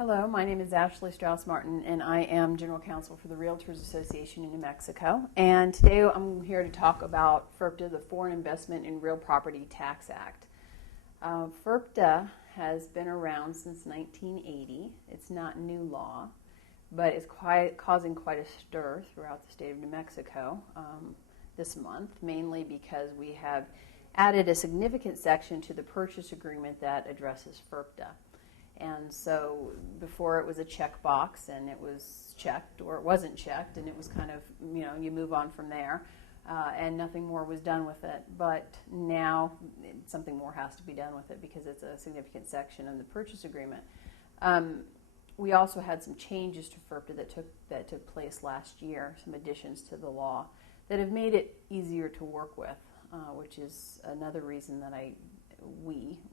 Hello, my name is ASHELY STRAUSS-MARTIN, and I am General Counsel for the Realtors Association in New Mexico. And today I'm here to talk about FIRPTA, the Foreign Investment in Real Property Tax Act. FIRPTA has been around since 1980. It's not new law, but it's causing quite a stir throughout the state of New Mexico this month, mainly because we have added a significant section to the purchase agreement that addresses FIRPTA. And so before it was a checkbox and it was checked or it wasn't checked and it was kind of, you move on from there and nothing more was done with it. But now something more has to be done with it because it's a significant section in the purchase agreement. We also had some changes to FIRPTA that took place last year, some additions to the law that have made it easier to work with, which is another reason that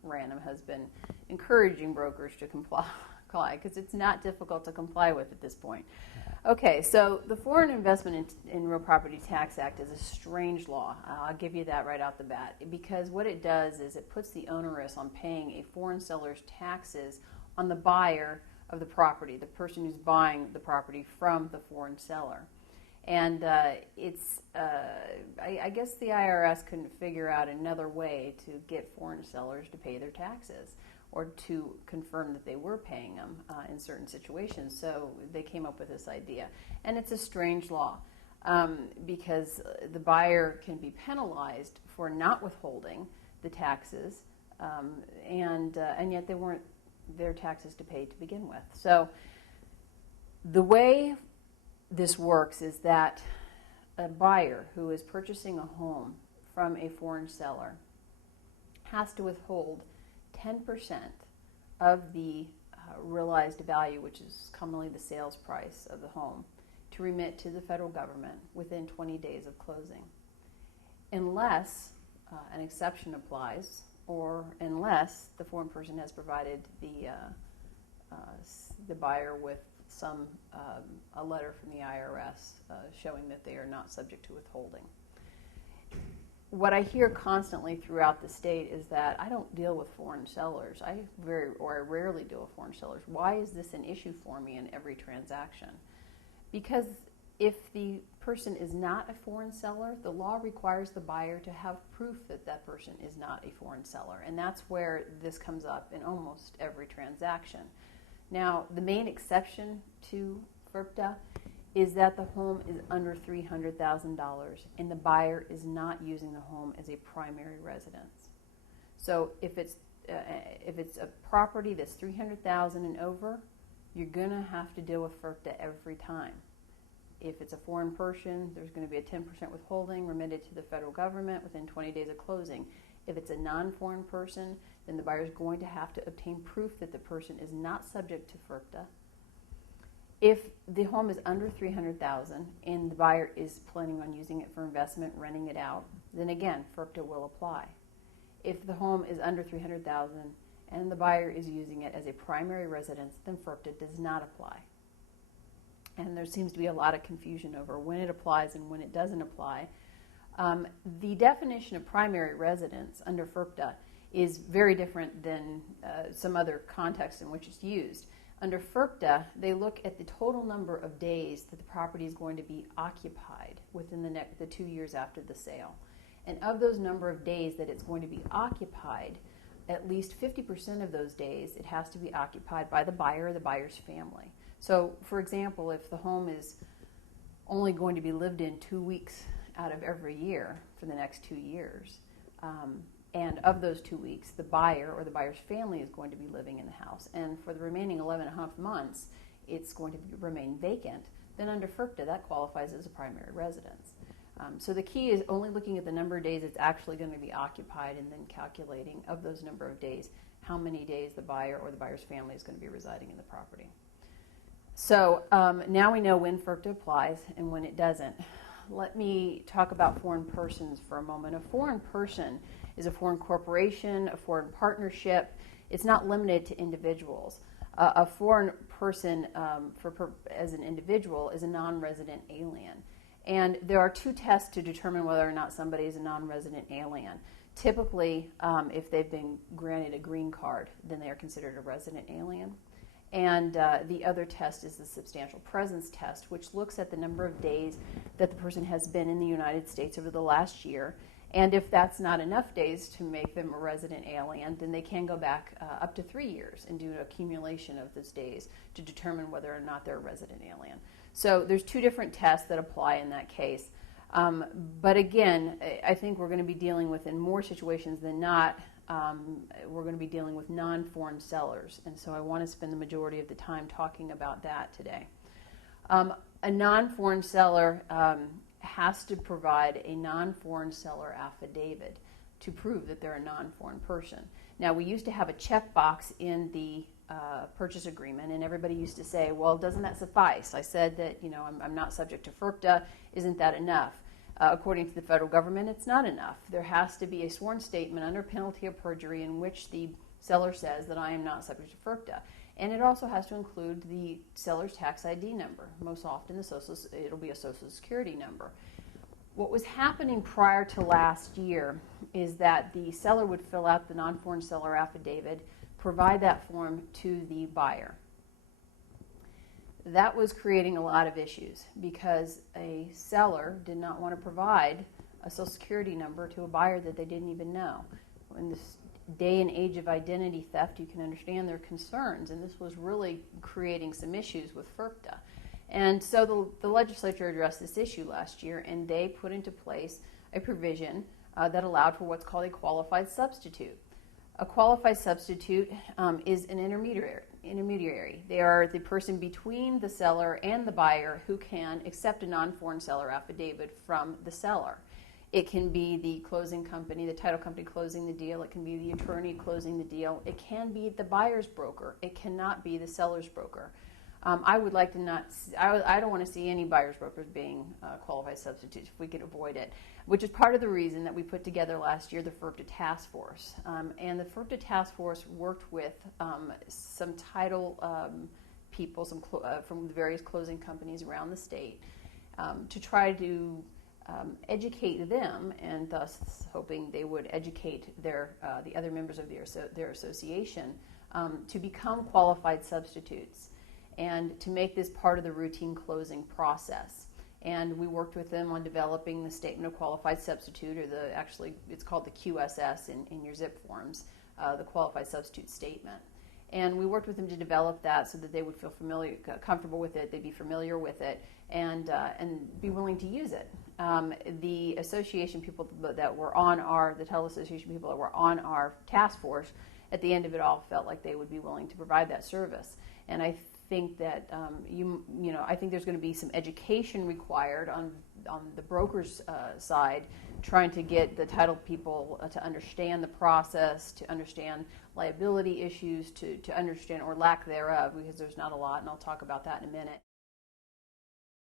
RANM has been encouraging brokers to comply because it's not difficult to comply with at this point. Okay, so the Foreign Investment in Real Property Tax Act is a strange law. I'll give you that right out the bat, because what it does is it puts the onus on paying a foreign seller's taxes on the buyer of the property, the person who's buying the property from the foreign seller. And I guess the IRS couldn't figure out another way to get foreign sellers to pay their taxes or to confirm that they were paying them in certain situations. So they came up with this idea. And it's a strange law because the buyer can be penalized for not withholding the taxes, and yet they weren't their taxes to pay to begin with. So the way this works is that a buyer who is purchasing a home from a foreign seller has to withhold 10% of the realized value, which is commonly the sales price of the home, to remit to the federal government within 20 days of closing, unless an exception applies or unless the foreign person has provided the buyer with a letter from the IRS showing that they are not subject to withholding. What I hear constantly throughout the state is that I don't deal with foreign sellers. I rarely deal with foreign sellers. Why is this an issue for me in every transaction? Because if the person is not a foreign seller, the law requires the buyer to have proof that that person is not a foreign seller. And that's where this comes up in almost every transaction. Now, the main exception to FIRPTA is that the home is under $300,000 and the buyer is not using the home as a primary residence. So if it's a property that's $300,000 and over, you're going to have to deal with FIRPTA every time. If it's a foreign person, there's going to be a 10% withholding remitted to the federal government within 20 days of closing. If it's a non-foreign person, then the buyer is going to have to obtain proof that the person is not subject to FIRPTA. If the home is under $300,000 and the buyer is planning on using it for investment, renting it out, then again, FIRPTA will apply. If the home is under $300,000 and the buyer is using it as a primary residence, then FIRPTA does not apply. And there seems to be a lot of confusion over when it applies and when it doesn't apply. The definition of primary residence under FIRPTA is very different than some other contexts in which it's used. Under FIRPTA, they look at the total number of days that the property is going to be occupied within the 2 years after the sale. And of those number of days that it's going to be occupied, at least 50% of those days it has to be occupied by the buyer or the buyer's family. So, for example, if the home is only going to be lived in 2 weeks out of every year for the next 2 years, and of those 2 weeks, the buyer or the buyer's family is going to be living in the house, and for the remaining 11.5 months, it's going to remain vacant, then under FIRPTA, that qualifies as a primary residence. So the key is only looking at the number of days it's actually going to be occupied and then calculating of those number of days how many days the buyer or the buyer's family is going to be residing in the property. So now we know when FIRPTA applies and when it doesn't. Let me talk about foreign persons for a moment. A foreign person is a foreign corporation, a foreign partnership. It's not limited to individuals. A foreign person as an individual is a non-resident alien. And there are two tests to determine whether or not somebody is a non-resident alien. Typically, if they've been granted a green card, then they are considered a resident alien. And the other test is the substantial presence test, which looks at the number of days that the person has been in the United States over the last year. And if that's not enough days to make them a resident alien, then they can go back up to 3 years and do an accumulation of those days to determine whether or not they're a resident alien. So there's 2 different tests that apply in that case. But again, I think we're going to be dealing with, in more situations than not, we're going to be dealing with non-foreign sellers. And so I want to spend the majority of the time talking about that today. A non-foreign seller has to provide a non-foreign seller affidavit to prove that they're a non-foreign person. Now, we used to have a checkbox in the purchase agreement, and everybody used to say, well, doesn't that suffice? I said that, you know, I'm not subject to FIRPTA. Isn't that enough? According to the federal government, it's not enough. There has to be a sworn statement under penalty of perjury in which the seller says that I am not subject to FIRPTA. And it also has to include the seller's tax ID number. Most often, it'll be a Social Security number. What was happening prior to last year is that the seller would fill out the non-foreign seller affidavit, provide that form to the buyer. That was creating a lot of issues because a seller did not want to provide a Social Security number to a buyer that they didn't even know. In this day and age of identity theft, you can understand their concerns, and this was really creating some issues with FIRPTA. And so the legislature addressed this issue last year, and they put into place a provision that allowed for what's called a qualified substitute. A qualified substitute is an intermediary. They are the person between the seller and the buyer who can accept a non-foreign seller affidavit from the seller. It can be the closing company, the title company closing the deal. It can be the attorney closing the deal. It can be the buyer's broker. It cannot be the seller's broker. I would like to not. I don't want to see any buyer's brokers being qualified substitutes if we could avoid it, which is part of the reason that we put together last year the FIRPTA task force. And the FIRPTA task force worked with some title people, from the various closing companies around the state, to try to educate them, and thus hoping they would educate the other members of their association to become qualified substitutes, and to make this part of the routine closing process. And we worked with them on developing the Statement of Qualified Substitute, or it's called the QSS in your ZIP forms, the Qualified Substitute Statement. And we worked with them to develop that so that they would feel comfortable with it, they'd be familiar with it, and be willing to use it. The association people that were on the title association people that were on our task force, at the end of it all, felt like they would be willing to provide that service. And I think that I think there's going to be some education required on the broker's side, trying to get the title people to understand the process, to understand liability issues, to understand, or lack thereof, because there's not a lot, and I'll talk about that in a minute.